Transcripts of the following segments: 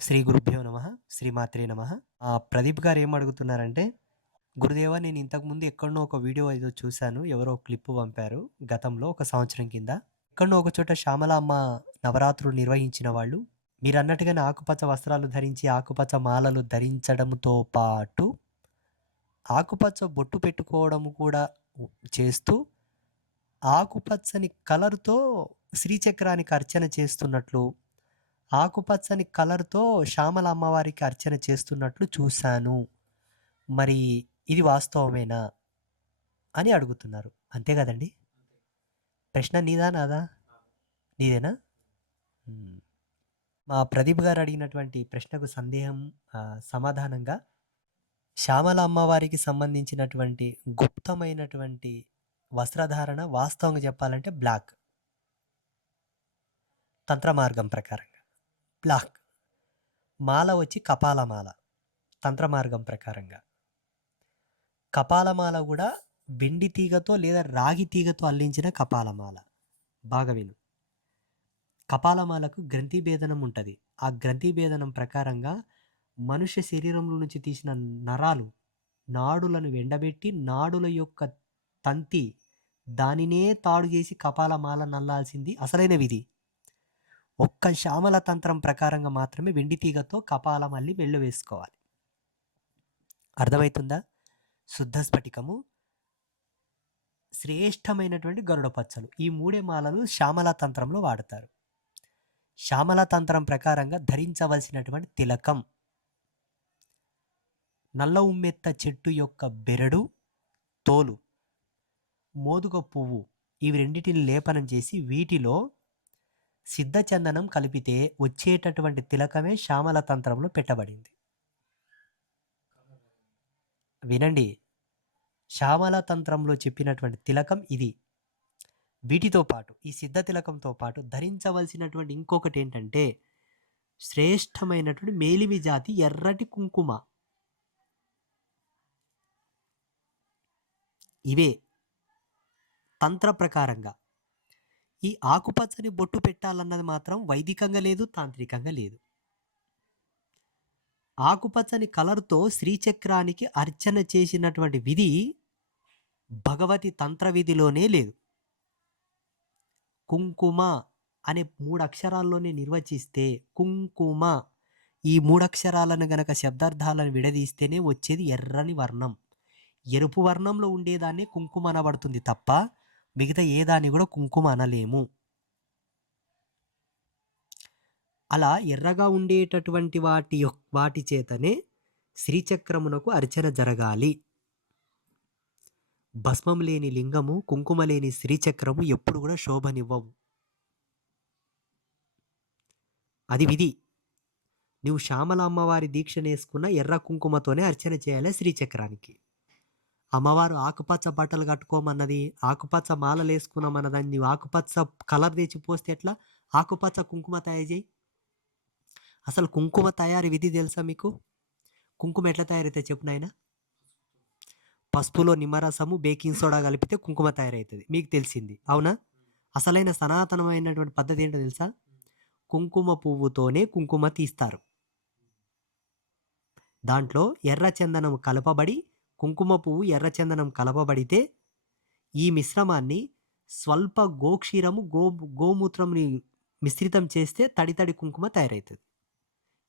శ్రీ గురుభ్యో నమః. శ్రీమాత్రే నమః. ప్రదీప్ గారు ఏమడుగుతున్నారంటే, గురుదేవా నేను ఇంతకుముందు ఎక్కడనో ఒక వీడియో ఏదో చూశాను. ఎవరో క్లిప్ పంపారు గతంలో ఒక సంవత్సరం కింద. ఎక్కడనో ఒక చోట శ్యామలాంబ నవరాత్రులు నిర్వహించిన వాళ్ళు మీరన్నట్టుగానే ఆకుపచ్చ వస్త్రాలు ధరించి, ఆకుపచ్చ మాలలు ధరించడంతో పాటు, ఆకుపచ్చ బొట్టు పెట్టుకోవడం కూడా చేస్తూ, ఆకుపచ్చని కలర్‌తో శ్రీచక్రానికి అర్చన చేస్తున్నట్లు, ఆకుపచ్చని కలర్‌తో శ్యామల అమ్మవారికి అర్చన చేస్తున్నట్లు చూశాను. మరి ఇది వాస్తవమేనా? అని అడుగుతున్నారు. అంతే గదండీ! ప్రశ్న నీదా? నాదా? నీదేనా? హ్మ్. మా ప్రదీప్ గారు అడిగినటువంటి ప్రశ్నకు సమాధానంగా శ్యామల అమ్మవారికి సంబంధించినటువంటి గుప్తమైనటువంటి వస్త్రధారణ వాస్తవంగా చెప్పాలంటే బ్లాక్. తంత్ర మార్గం ప్రకారంగా. బ్లాక్. మాల వచ్చి కపాలమాల. తంత్ర మార్గం ప్రకారంగా. కపాలమాల కూడా వెండి తీగతో లేదా రాగి తీగతో అల్లించిన కపాలమాల. బాగా విను. కపాలమాలకు గ్రంథి భేదనం ఉంటుంది. ఆ గ్రంథి భేదనం ప్రకారంగా మనుష్య శరీరంలో నుంచి తీసిన నరాలు, నాడులను ఎండబెట్టి నాడుల యొక్క తంతి దానినే తాడు చేసి కపాలమాల నల్లాల్సింది అసలైన విధి. ఒక్క శ్యామల తంత్రం ప్రకారంగా మాత్రమే వెండి తీగతో కపాలం అల్లి మెళ్ళు వేసుకోవాలి. అర్థమవుతుందా? శుద్ధ స్ఫటికము, శ్రేష్టమైనటువంటి గరుడ పచ్చలు, ఈ మూడే మాలలు శ్యామల తంత్రంలో వాడతారు. శ్యామల తంత్రం ప్రకారంగా ధరించవలసినటువంటి తిలకం నల్ల ఉమ్మెత్త చెట్టు యొక్క బెరడు, తోలు, మోదుగ పువ్వు, ఇవి రెండిటిని లేపనం చేసి వీటిలో సిద్ధచందనం కలిపితే వచ్చేటటువంటి తిలకమే శ్యామల తంత్రంలో పెట్టబడింది. వినండి, శ్యామల తంత్రంలో చెప్పినటువంటి తిలకం ఇది. వీటితో పాటు, ఈ సిద్ధ తిలకంతో పాటు ధరించవలసినటువంటి ఇంకొకటి ఏంటంటే శ్రేష్టమైనటువంటి మేలిమి జాతి ఎర్రటి కుంకుమ. ఇవే తంత్ర ప్రకారంగా. ఈ ఆకుపచ్చని బొట్టు పెట్టాలన్నది మాత్రం వైదికంగా లేదు, తాంత్రికంగా లేదు. ఆకుపచ్చని కలర్తో శ్రీచక్రానికి అర్చన చేసినటువంటి విధి భగవతి తంత్ర విధిలోనే లేదు. కుంకుమ అనే 3 అక్షరాల్లోనే నిర్వచిస్తే కుంకుమ, ఈ 3 అక్షరాలను గనక శబ్దార్థాలను విడదీస్తేనే వచ్చేది ఎర్రని వర్ణం. ఎరుపు వర్ణంలో ఉండేదాన్ని కుంకుమ అనబడుతుంది తప్ప మిగతా ఏ దాన్ని కూడా కుంకుమ అనలేము. అలా ఎర్రగా ఉండేటటువంటి వాటి చేతనే శ్రీచక్రమునకు అర్చన జరగాలి. భస్మం లేని లింగము, కుంకుమ లేని శ్రీచక్రము ఎప్పుడు కూడా శోభనివ్వవు. అది విధి. నువ్వు శ్యామల అమ్మవారి దీక్ష నేసుకున్న ఎర్ర కుంకుమతోనే అర్చన చేయాలి శ్రీచక్రానికి. అమ్మవారు ఆకుపచ్చ బట్టలు కట్టుకోమన్నది, ఆకుపచ్చ మాలలు వేసుకున్నామన్నదాన్ని నువ్వు ఆకుపచ్చ కలర్ తెచ్చి పోస్తే ఎట్లా? ఆకుపచ్చ కుంకుమ తయారు చేయి. అసలు కుంకుమ తయారీ విధి తెలుసా మీకు? కుంకుమ ఎట్లా తయారైతే చెప్పు నాయన. పసుపులో నిమ్మరసము, బేకింగ్ సోడా కలిపితే కుంకుమ తయారవుతుంది, మీకు తెలిసింది అవునా? అసలైన సనాతనమైనటువంటి పద్ధతి ఏంటో తెలుసా? కుంకుమ పువ్వుతోనే కుంకుమ తీస్తారు. దాంట్లో ఎర్రచందనం కలపబడి, కుంకుమ పువ్వు ఎర్రచందనం కలపబడితే ఈ మిశ్రమాన్ని స్వల్ప గోక్షీరము, గోమూత్రంని మిశ్రితం చేస్తే తడి కుంకుమ తయారవుతుంది.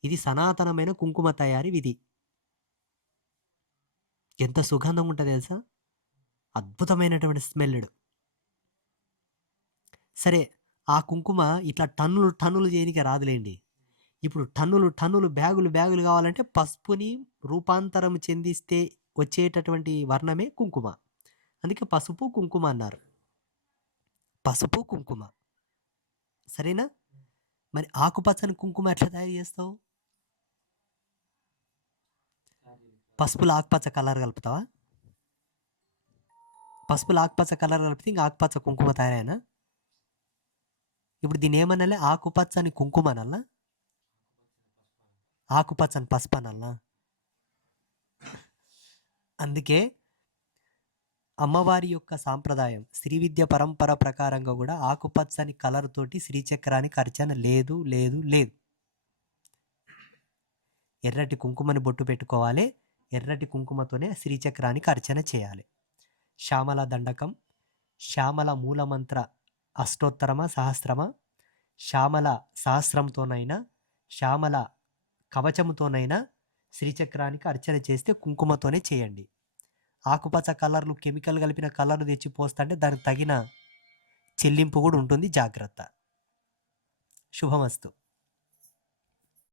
ఇది సనాతనమైన కుంకుమ తయారీ విధి. ఎంత సుగంధం ఉంటుంది తెలుసా? అద్భుతమైనటువంటి స్మెల్డ్. సరే, ఆ కుంకుమ ఇట్లా టన్నులు చేయడానికి రాదులేండి. ఇప్పుడు టన్నులు బ్యాగులు కావాలంటే పసుపుని రూపాంతరం చెందిస్తే వచ్చేటటువంటి వర్ణమే కుంకుమ. అందుకే పసుపు కుంకుమ అన్నారు. పసుపు కుంకుమ. సరేనా? మరి ఆకుపచ్చని కుంకుమ ఎట్లా తయారు చేస్తావు? పసుపులో ఆకుపచ్చ కలర్ కలుపుతావా? పసుపులో ఆకుపచ్చ కలర్ కలిపితే ఇంకా ఆకుపచ్చ కుంకుమ తయారైనా? ఇప్పుడు దీన్ని ఏమనాలి? ఆకుపచ్చని కుంకుమ అనాలా? ఆకుపచ్చని పసుపు అనాలా? అందుకే అమ్మవారి యొక్క సాంప్రదాయం, శ్రీ విద్య పరంపర ప్రకారంగా కూడా ఆకుపచ్చని కలర్ తోటి శ్రీచక్రానికి అర్చన లేదు లేదు లేదు. ఎర్రటి కుంకుమని బొట్టు పెట్టుకోవాలి. ఎర్రటి కుంకుమతోనే శ్రీచక్రానికి అర్చన చేయాలి. శ్యామల దండకం, శ్యామల మూలమంత్ర అష్టోత్తరమా సహస్రమా, శ్యామల సహస్రంతోనైనా, శ్యామల కవచముతోనైనా శ్రీచక్రానికి అర్చన చేస్తే కుంకుమతోనే చేయండి. ఆకుపచ్చ కలర్లు కెమికల్ కలిపిన కలర్లు తెచ్చి పోస్తుంటే దానికి తగిన చెల్లింపు కూడా ఉంటుంది. జాగ్రత్త. శుభమస్తు.